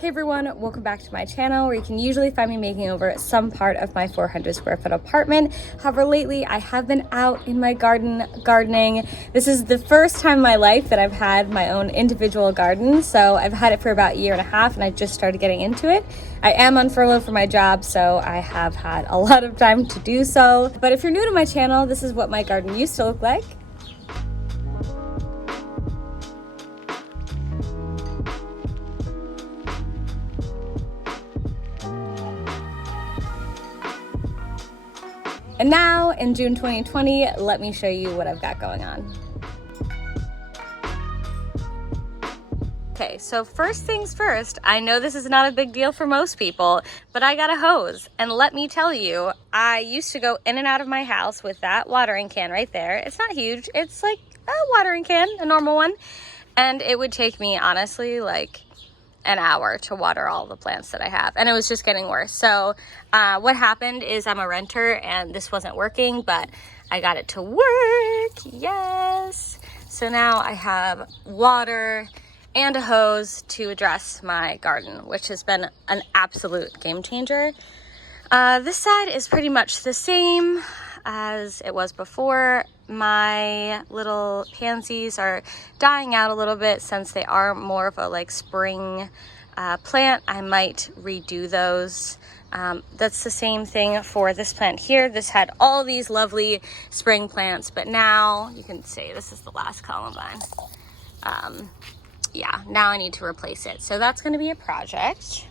Hey everyone, welcome back to my channel where you can usually find me making over some part of my 400 square foot apartment. However, lately I have been out in my garden gardening. This is the first time in my life that I've had my own individual garden. So I've had it for about a year and a half and I just started getting into it. I am on furlough for my job, so I have had a lot of time to do so. But if you're new to my channel, this is what my garden used to look like. And now, in June 2020, let me show you what I've got going on. Okay, so first things first, I know this is not a big deal for most people, but I got a hose. And let me tell you, I used to go in and out of my house with that watering can right there. It's not huge, it's like a watering can, a normal one. And it would take me, honestly, like an hour to water all the plants that I have, and it was just getting worse. So what happened is I'm a renter and this wasn't working, but I got it to work. Yes. So now I have water and a hose to address my garden, which has been an absolute game changer. This side is pretty much the same as it was before. My little pansies are dying out a little bit since they are more of a like spring plant. I might redo those. That's the same thing for this plant here. This had all these lovely spring plants, but now you can see this is the last columbine. Yeah, now I need to replace it. So that's going to be a project.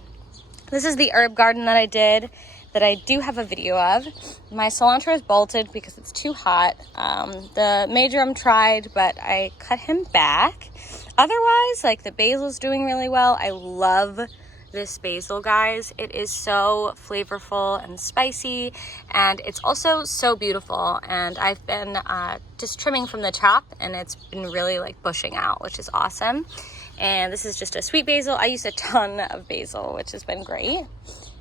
This is the herb garden that I did, that I do have a video of. My cilantro is bolted because it's too hot. The majoram tried, but I cut him back. Otherwise, like, the basil's doing really well. I love this basil, guys. It is so flavorful and spicy, and it's also so beautiful. And I've been just trimming from the top, and it's been really like bushing out, which is awesome. And this is just a sweet basil. I used a ton of basil, which has been great.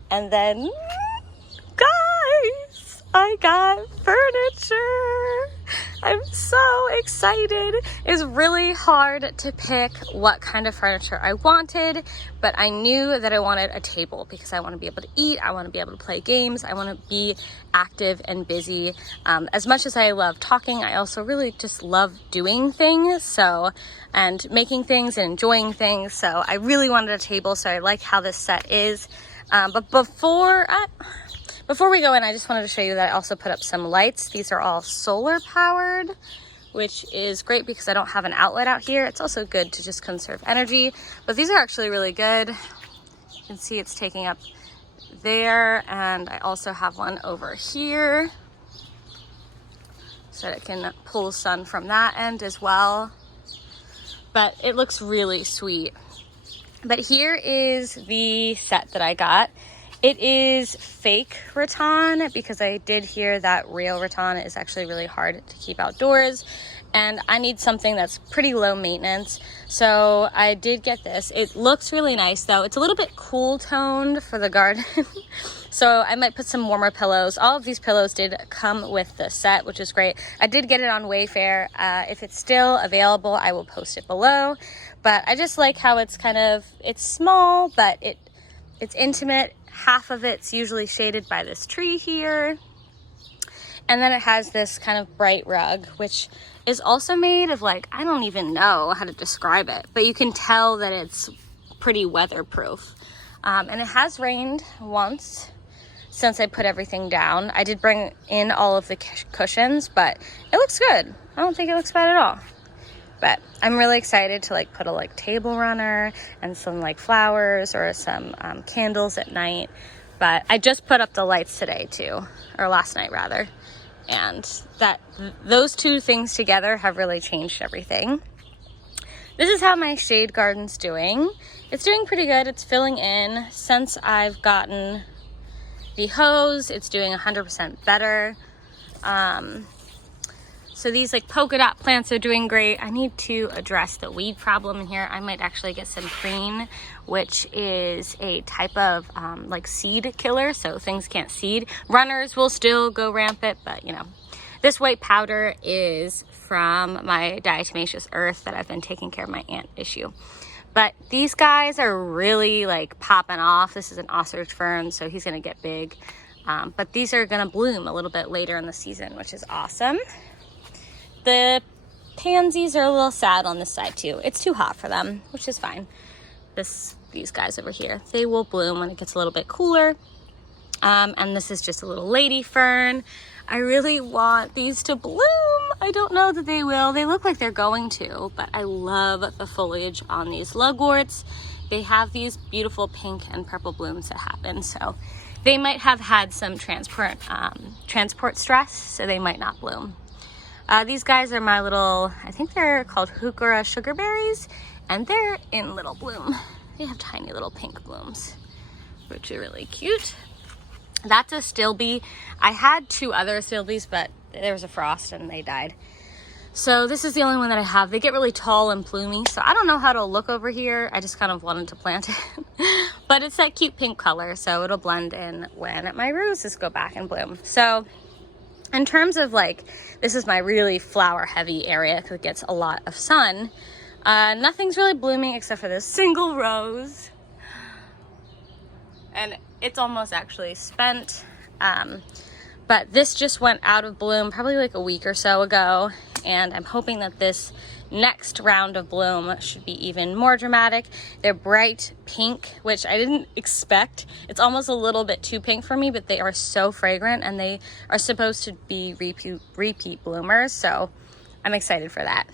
And then, guys, I got furniture. I'm so excited. It's really hard to pick what kind of furniture I wanted, but I knew that I wanted a table because I want to be able to eat, I want to be able to play games, I want to be active and busy. As much as I love talking, I also really just love doing things, and making things and enjoying things. So I really wanted a table, so I like how this set is. But before we go in, I just wanted to show you that I also put up some lights. These are all solar powered, which is great because I don't have an outlet out here. It's also good to just conserve energy, but these are actually really good. You can see it's taking up there, and I also have one over here so that it can pull sun from that end as well. But it looks really sweet. But here is the set that I got. It is fake rattan because I did hear that real rattan is actually really hard to keep outdoors, and I need something that's pretty low maintenance. So I did get this. It looks really nice though. It's a little bit cool toned for the garden. So I might put some warmer pillows. All of these pillows did come with the set, which is great. I did get it on Wayfair. If it's still available, I will post it below. But I just like how it's it's small, but it's intimate. Half of it's usually shaded by this tree here. And then it has this kind of bright rug, which is also made of, like, I don't even know how to describe it, but you can tell that it's pretty weatherproof. And it has rained once since I put everything down. I did bring in all of the cushions, but it looks good. I don't think it looks bad at all. But I'm really excited to like put a like table runner and some like flowers or some candles at night. But I just put up the lights today too, or last night rather. And those two things together have really changed everything. This is how my shade garden's doing. It's doing pretty good. It's filling in. Since I've gotten the hose, it's doing 100% better. So these like polka dot plants are doing great. I need to address the weed problem in here. I might actually get some preen, which is a type of like seed killer, so things can't seed. Runners will still go rampant, but you know. This white powder is from my diatomaceous earth that I've been taking care of my ant issue. But these guys are really like popping off. This is an ostrich fern, so he's gonna get big. But these are gonna bloom a little bit later in the season, which is awesome. The pansies are a little sad on this side too. It's too hot for them, which is fine. These guys over here, they will bloom when it gets a little bit cooler. And this is just a little lady fern. I really want these to bloom. I don't know that they will. They look like they're going to, but I love the foliage on these lugworts. They have these beautiful pink and purple blooms that happen. So they might have had some transport stress, so they might not bloom. These guys are my little, I think they're called heuchera sugarberries, and they're in little bloom. They have tiny little pink blooms, which are really cute. That's a stilby. I had 2 other stilbies, but there was a frost and they died. So this is the only one that I have. They get really tall and plumy, so I don't know how it'll look over here. I just kind of wanted to plant it. But it's that cute pink color, so it'll blend in when my roses go back and bloom. So in terms of like, this is my really flower heavy area because it gets a lot of sun. Nothing's really blooming except for this single rose. And it's almost actually spent. But this just went out of bloom probably like a week or so ago. And I'm hoping that this next round of bloom should be even more dramatic. They're bright pink, which I didn't expect. It's almost a little bit too pink for me, but they are so fragrant and they are supposed to be repeat bloomers. So I'm excited for that.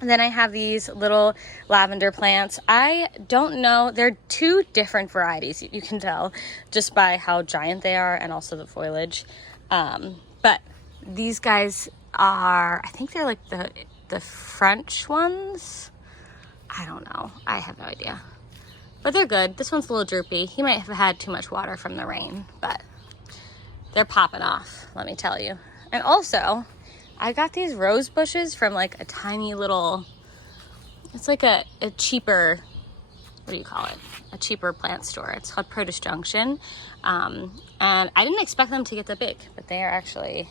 And then I have these little lavender plants. I don't know, they're 2 different varieties. You can tell just by how giant they are and also the foliage. But these guys are, I think they're like the French ones. I don't know. I have no idea. But they're good. This one's a little droopy. He might have had too much water from the rain, but they're popping off, let me tell you. And also, I got these rose bushes from like a tiny little, it's like a cheaper, what do you call it? A cheaper plant store. It's called Produce Junction. And I didn't expect them to get that big, but they are actually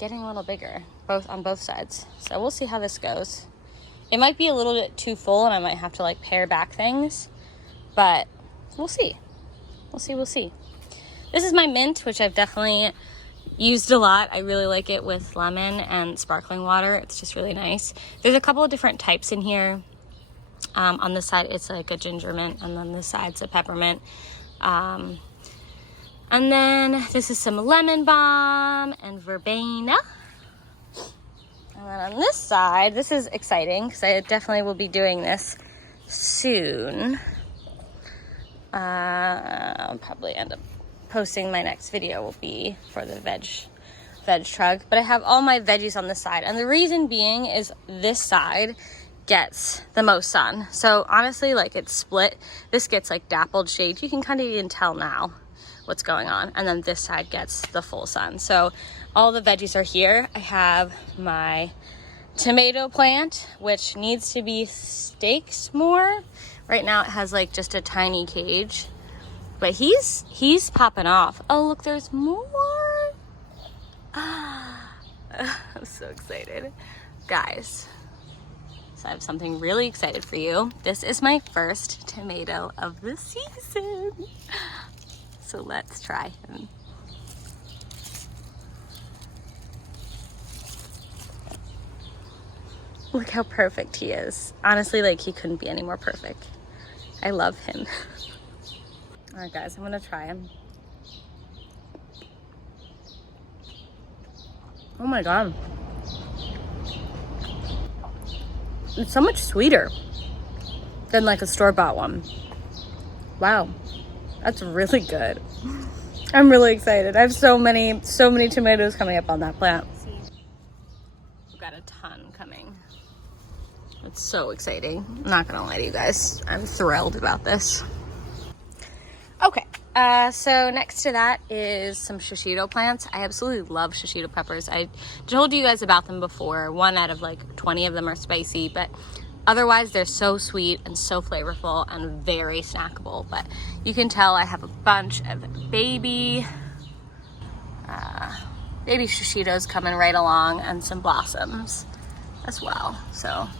getting a little bigger, on both sides. So we'll see how this goes. It might be a little bit too full and I might have to like pare back things, but we'll see. We'll see. This is my mint, which I've definitely used a lot. I really like it with lemon and sparkling water. It's just really nice. There's a couple of different types in here. On this side, it's like a ginger mint, and then this side's a peppermint. And then this is some lemon balm and verbena. And then on this side, this is exciting because I definitely will be doing this soon. I'll probably end up posting my next video will be for the veg truck, but I have all my veggies on this side, and the reason being is this side gets the most sun. So honestly, like, it's split. This gets like dappled shade. You can kind of even tell now what's going on, and then this side gets the full sun. So all the veggies are here. I have my tomato plant, which needs to be staked more. Right now it has like just a tiny cage. But he's popping off. Oh, look, there's more. I'm so excited. Guys, so I have something really excited for you. This is my first tomato of the season. So let's try him. Look how perfect he is. Honestly, like, he couldn't be any more perfect. I love him. All right, guys, I'm gonna try him. Oh my God. It's so much sweeter than like a store-bought one. Wow, that's really good. I'm really excited. I have so many tomatoes coming up on that plant. We've got a ton coming. It's so exciting. I'm not gonna lie to you guys. I'm thrilled about this. Okay, so next to that is some shishito plants. I absolutely love shishito peppers. I told you guys about them before. 1 out of like 20 of them are spicy, but otherwise they're so sweet and so flavorful and very snackable. But you can tell I have a bunch of baby shishitos coming right along, and some blossoms as well. So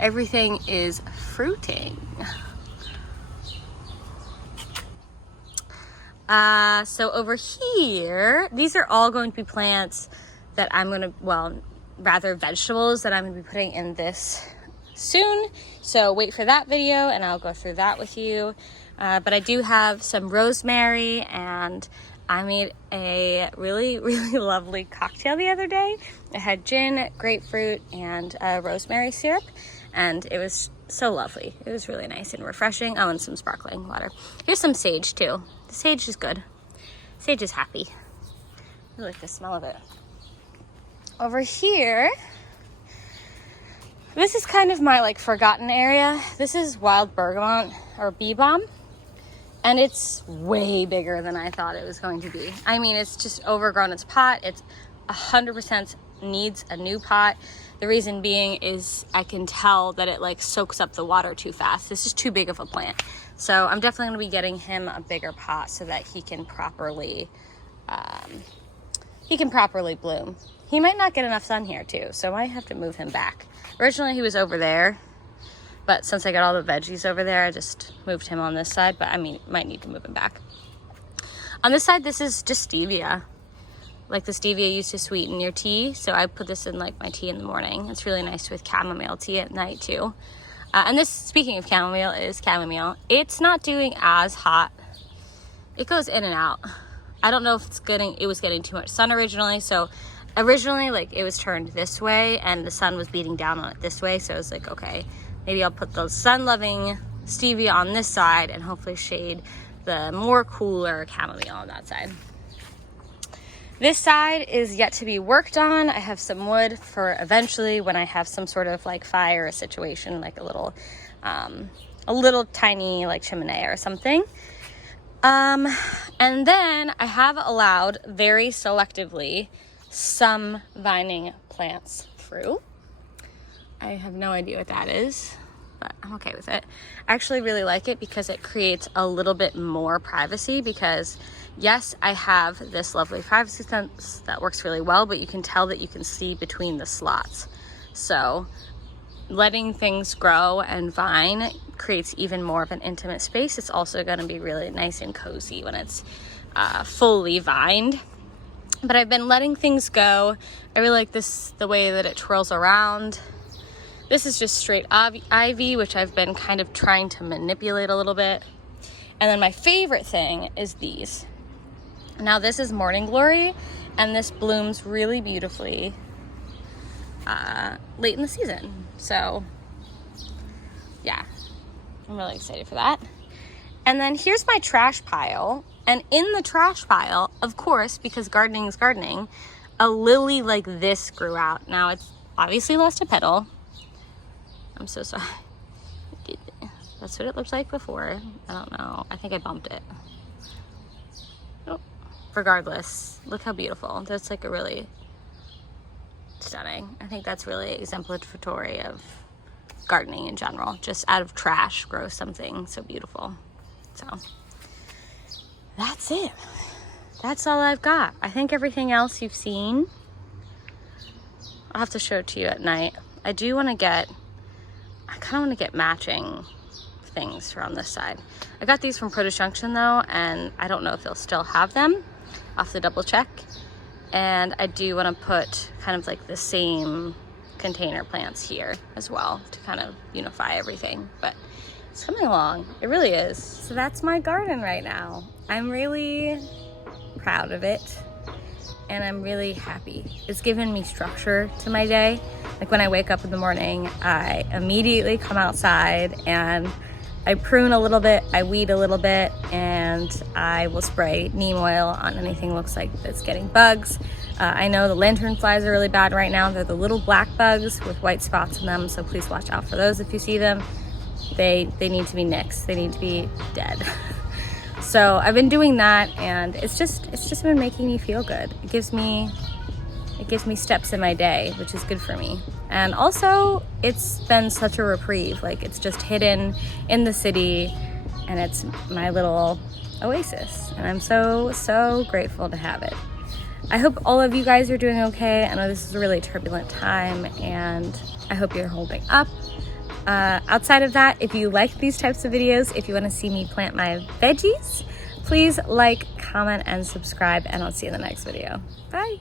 everything is fruiting. So over here, these are all going to be plants that I'm gonna, well, rather vegetables that I'm gonna be putting in this soon. So wait for that video and I'll go through that with you. But I do have some rosemary, and I made a really, really lovely cocktail the other day. It had gin, grapefruit, and rosemary syrup, and it was so lovely. It was really nice and refreshing. Oh, and some sparkling water. Here's some sage too. The sage is good. Sage is happy. I like the smell of it. Over here, this is kind of my like forgotten area. This is wild bergamot or bee balm, and it's way bigger than I thought it was going to be. I mean, it's just overgrown its pot. It's 100% needs a new pot. The reason being is I can tell that it like soaks up the water too fast. This is too big of a plant. So I'm definitely gonna be getting him a bigger pot so that he can properly bloom. He might not get enough sun here too, so I might have to move him back. Originally he was over there, but since I got all the veggies over there, I just moved him on this side, but I mean, might need to move him back. On this side, this is just stevia. Like the stevia used to sweeten your tea, so I put this in like my tea in the morning. It's really nice with chamomile tea at night too. And this, speaking of chamomile, is chamomile. It's not doing as hot. It goes in and out. I don't know if it was getting too much sun originally. So originally, like, it was turned this way and the sun was beating down on it this way. So I was like, okay, maybe I'll put the sun-loving stevia on this side and hopefully shade the more cooler chamomile on that side. This side is yet to be worked on. I have some wood for eventually when I have some sort of like fire situation, like a little tiny like chimney or something. And then I have allowed very selectively some vining plants through. I have no idea what that is, but I'm okay with it. I actually really like it because it creates a little bit more privacy, because yes, I have this lovely privacy fence that works really well, but you can tell that you can see between the slots. So letting things grow and vine creates even more of an intimate space. It's also going to be really nice and cozy when it's fully vined. But I've been letting things go. I really like this, the way that it twirls around. This is just straight ivy, which I've been kind of trying to manipulate a little bit. And then my favorite thing is these. Now this is Morning Glory, and this blooms really beautifully late in the season. So yeah, I'm really excited for that. And then here's my trash pile. And in the trash pile, of course, because gardening is gardening, a lily like this grew out. Now it's obviously lost a petal. I'm so sorry. That's what it looked like before. I don't know. I think I bumped it. Oh. Regardless, look how beautiful. That's like a really stunning. I think that's really exemplary of gardening in general. Just out of trash grow something so beautiful. So that's it. That's all I've got. I think everything else you've seen. I'll have to show it to you at night. I kind of want to get matching things for on this side. I got these from Produce Junction though, and I don't know if they'll still have them. I'll have to double check. And I do want to put kind of like the same container plants here as well to kind of unify everything, but it's coming along. It really is. So that's my garden right now. I'm really proud of it and I'm really happy. It's given me structure to my day. Like when I wake up in the morning, I immediately come outside and I prune a little bit, I weed a little bit, and I will spray neem oil on anything looks like it's getting bugs. I know the lantern flies are really bad right now. They're the little black bugs with white spots in them, so please watch out for those if you see them. They need to be nixed. They need to be dead. So I've been doing that, and it's just been making me feel good. It gives me steps in my day, which is good for me. And also, it's been such a reprieve. Like, it's just hidden in the city, and it's my little oasis. And I'm so, so grateful to have it. I hope all of you guys are doing okay. I know this is a really turbulent time, and I hope you're holding up. Outside of that, if you like these types of videos, if you want to see me plant my veggies, please like, comment, and subscribe, and I'll see you in the next video. Bye.